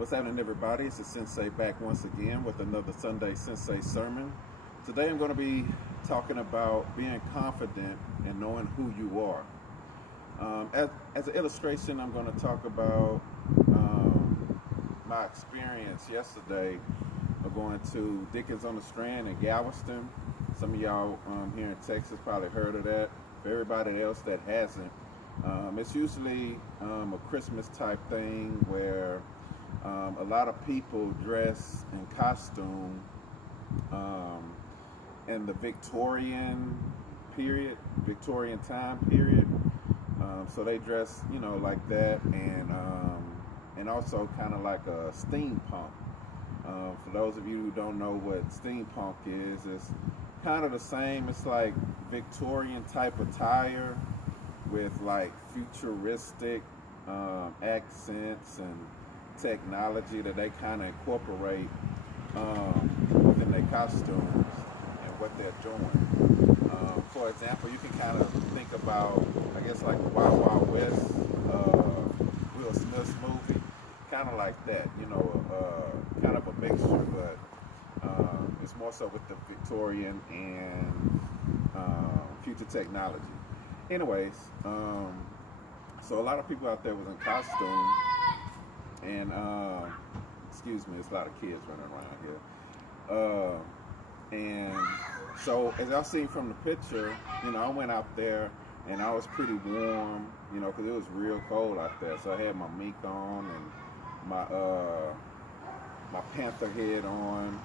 What's happening, everybody? It's the Sensei back once again with another Sunday Sensei sermon. Today I'm going to be talking about being confident and knowing who you are. As an illustration, I'm going to talk about my experience yesterday of going to Dickens on the Strand in Galveston. Some of y'all here in Texas probably heard of that. For everybody else that hasn't, it's usually a Christmas type thing where a lot of people dress in costume in the Victorian time period. So they dress, like that, and also kind of like a steampunk. For those of you who don't know what steampunk is, it's kind of the same. It's like Victorian type attire with like futuristic accents and technology that they kind of incorporate within their costumes and what they're doing. For example, you can kind of think about, I guess, like the Wild Wild West, Will Smith's movie, kind of like that, kind of a mixture, but it's more so with the Victorian and future technology. Anyways, so a lot of people out there was in costume, and excuse me, there's a lot of kids running around here. And so as y'all seen from the picture, I went out there and I was pretty warm, because it was real cold out there. So I had my meek on and my panther head on,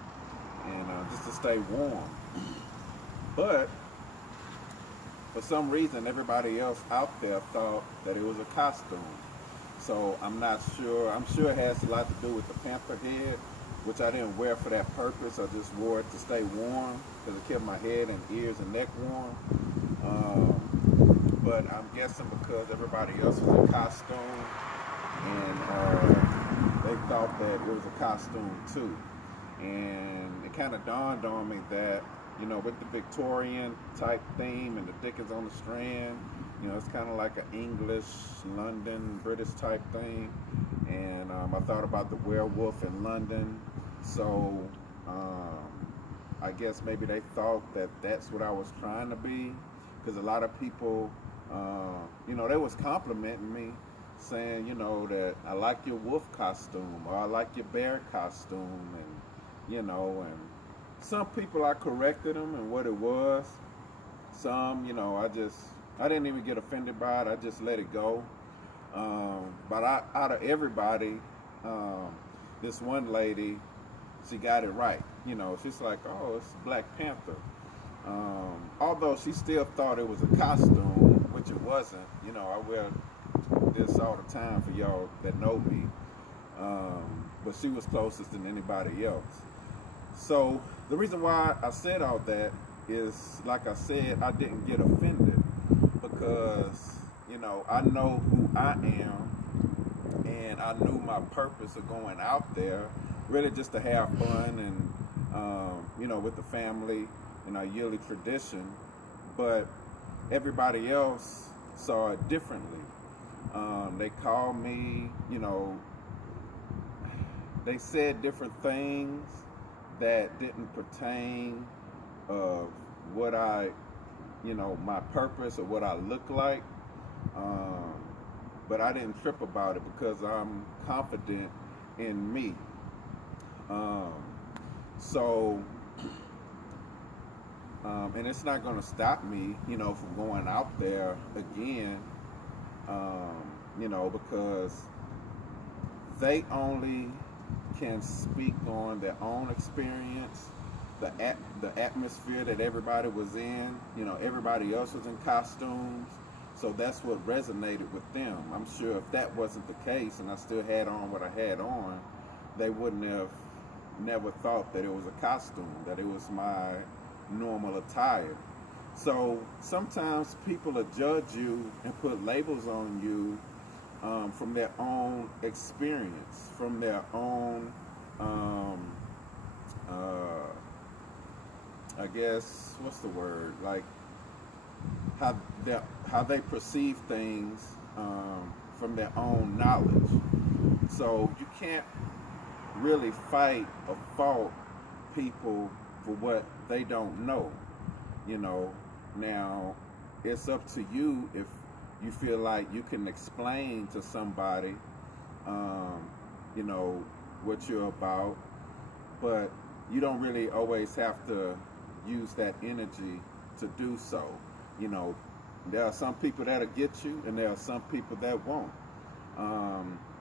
and just to stay warm. But for some reason, everybody else out there thought that it was a costume. So I'm not sure. I'm sure it has a lot to do with the panther head, which I didn't wear for that purpose. I just wore it to stay warm because it kept my head and ears and neck warm. But I'm guessing because everybody else was in costume, and they thought that it was a costume too. And it kind of dawned on me that, with the Victorian type theme and the Dickens on the Strand, it's kind of like an English, London, British type thing. And I thought about the werewolf in London. So I guess maybe they thought that that's what I was trying to be. Because a lot of people, they was complimenting me, saying, that I like your wolf costume, or I like your bear costume, and, and some people I corrected them and what it was. Some, I didn't even get offended by it. I just let it go. But out of everybody, this one lady, she got it right. She's like, oh, it's Black Panther. Although she still thought it was a costume, which it wasn't. I wear this all the time for y'all that know me. But she was closest than anybody else. So the reason why I said all that is, like I said, I didn't get offended because, I know who I am, and I knew my purpose of going out there, really just to have fun and, with the family, our yearly tradition. But everybody else saw it differently. They called me, they said different things that didn't pertain of what I, my purpose or what I look like. But I didn't trip about it because I'm confident in me. So, and it's not going to stop me, from going out there again, because they only can speak on their own experience, the atmosphere that everybody was in. Everybody else was in costumes, so that's what resonated with them. I'm sure if that wasn't the case and I still had on what I had on, they wouldn't have never thought that it was a costume, that it was my normal attire. So sometimes people will judge you and put labels on you from their own experience, from their own, I guess, what's the word? Like how they perceive things from their own knowledge. So you can't really fight or fault people for what they don't know. You know, now it's up to you if you feel like you can explain to somebody, um, you know, what you're about, but you don't really always have to use that energy to do so. You know, there are some people that'll get you, and there are some people that won't.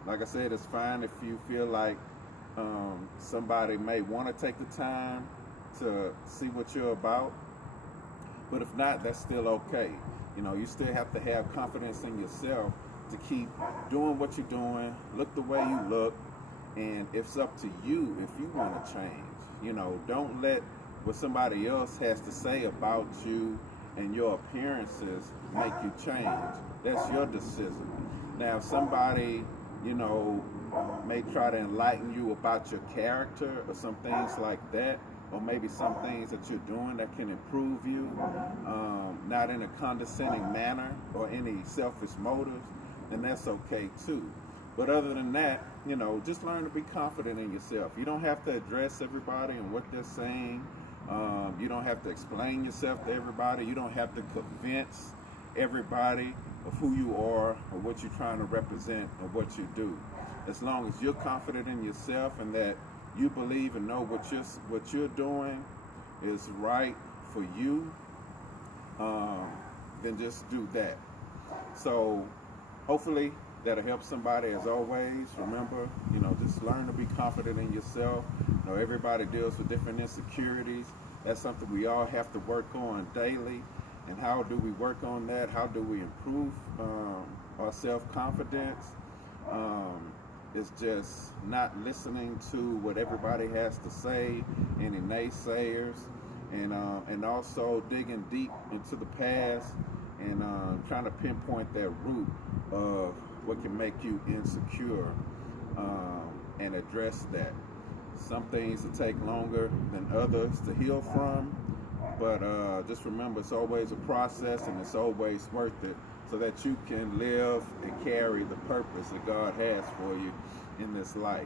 Like I said, it's fine if you feel like somebody may want to take the time to see what you're about, but if not, that's still okay. You know, you still have to have confidence in yourself to keep doing what you're doing, look the way you look, and it's up to you if you want to change. You know, don't let what somebody else has to say about you and your appearances make you change. That's your decision. Now, if somebody, you know, may try to enlighten you about your character or some things like that, or maybe some things that you're doing that can improve you, not in a condescending manner or any selfish motives, then that's okay too. But other than that, you know, just learn to be confident in yourself. You don't have to address everybody and what they're saying. You don't have to explain yourself to everybody. You don't have to convince everybody of who you are or what you're trying to represent or what you do. As long as you're confident in yourself and that you believe and know what you're doing is right for you, then just do that. So hopefully that'll help somebody. As always, remember, you know, just learn to be confident in yourself. You know, everybody deals with different insecurities. That's something we all have to work on daily. And how do we work on that? How do we improve our self-confidence? It's just not listening to what everybody has to say, any naysayers, and also digging deep into the past and trying to pinpoint that root of what can make you insecure, and address that. Some things will take longer than others to heal from, but just remember it's always a process and it's always worth it so that you can live and carry the purpose that God has for you in this life.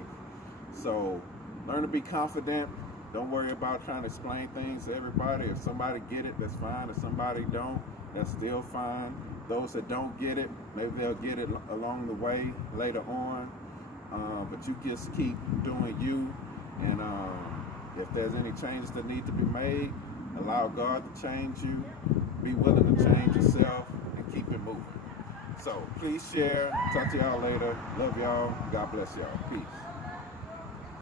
So learn to be confident. Don't worry about trying to explain things to everybody. If somebody get it, that's fine. If somebody don't, that's still fine. Those that don't get it, maybe they'll get it along the way later on. But you just keep doing you, and if there's any changes that need to be made, allow God to change you. Be willing to change yourself and keep it moving. So please share. Talk to y'all later. Love y'all. God bless y'all. Peace.